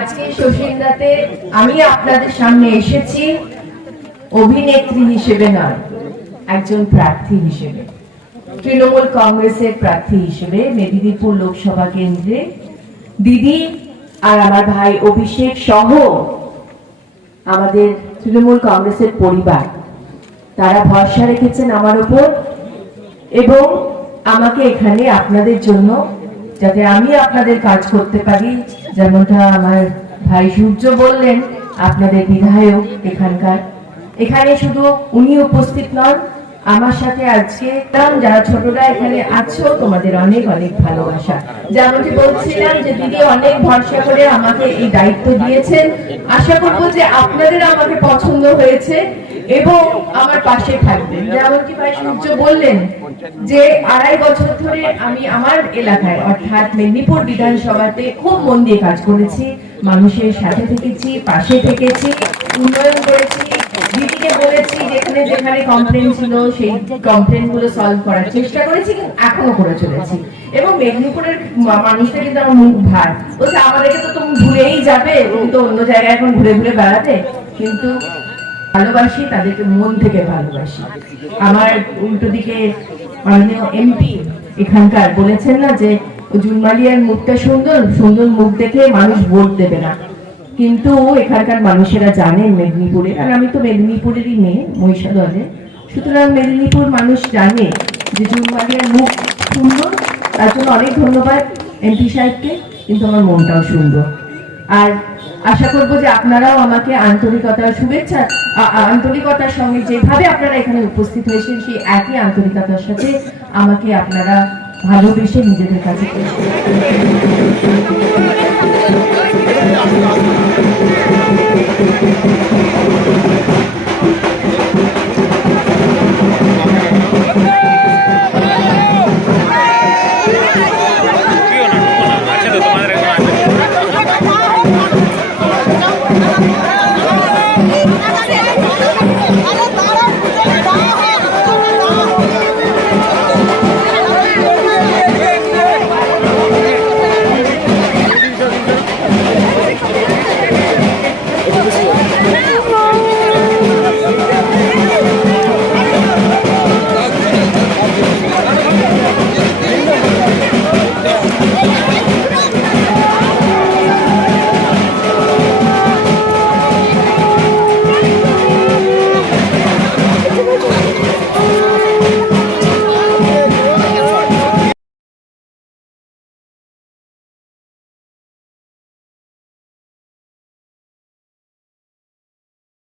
আজকে শোষিন্দাতে আমি আপনাদের সামনে এসেছি অভিনেত্রী হিসেবে নয়, একজন প্রার্থী হিসেবে, তৃণমূল কংগ্রেসের প্রার্থী হিসেবে মেদিনীপুর লোকসভা কেন্দ্রে দিদি আর আমার ভাই অভিষেক সহ আমাদের তৃণমূল কংগ্রেসের পরিবার তারা ভরসা রেখেছেন আমার উপর এবং আমাকে এখানে আপনাদের জন্য, যাতে আমি আপনাদের কাজ করতে পারি। যেমনটা আমার ভাই সূর্য বললেন, আপনাদের বিধায়ক এখানে শুধু উনি উপস্থিত নন, আমার সাথে আজকে যারা ছোটরা এখানে আছো তোমাদের অনেক অনেক ভালোবাসা। যেমনটি বলছিলাম যে দিদি অনেক ভরসা করে আমাকে এই দায়িত্ব দিয়েছেন। আশা করবো যে আপনাদের আমাকে পছন্দ হয়েছে এবং আমার পাশে থাকবেন। যেমনটি ভাই সূর্য বললেন যে 2.5 বছর ধরে আমি আমার এলাকায় অর্থাৎ মেদিনীপুর বিধানসভাতে খুব মন দিয়ে কাজ করেছি, মানুষের সাথে থেকেছি, পাশে থেকেছি, উন্নয়ন করেছি, দিদিকে বলেছি যেখানে যেখানে কমপ্লেন ছিল সেই কমপ্লেন গুলো সলভ করার চেষ্টা করেছি, কিন্তু এখনো করে চলেছি। এবং মেদিনীপুরের মানুষটা কিন্তু আমার মুখ ভার, বলছে আমাদেরকে তো তুমি ভুলেই যাবে, তুমি তো অন্য জায়গায় এখন ঘুরে ঘুরে বেড়াতে, কিন্তু ভালোবাসি তাদেরকে, মন থেকে ভালোবাসি। আমার উল্টো দিকে মাননীয় এমপি এখানকার বলেছেন না যে জুনমালিয়ার মুখটা সুন্দর, সুন্দর মুখ দেখে মানুষ ভোট দেবে না, কিন্তু এখানকার মানুষেরা জানেন মেদিনীপুরে, আর আমি তো মেদিনীপুরেরই মেয়ে মহিষাদলে, সুতরাং মেদিনীপুর মানুষ জানে যে জুনমালিয়ার মুখ সুন্দর। তার জন্য অনেক ধন্যবাদ এমপি সাহেবকে, কিন্তু আমার মনটাও সুন্দর। আর আশা করবো যে আপনারাও আমাকে আন্তরিকতার শুভেচ্ছা, আন্তরিকতার সঙ্গে যেভাবে আপনারা এখানে উপস্থিত হয়েছেন সেই একই আন্তরিকতার সাথে আমাকে আপনারা ভালোবেসে নিজেদের কাছে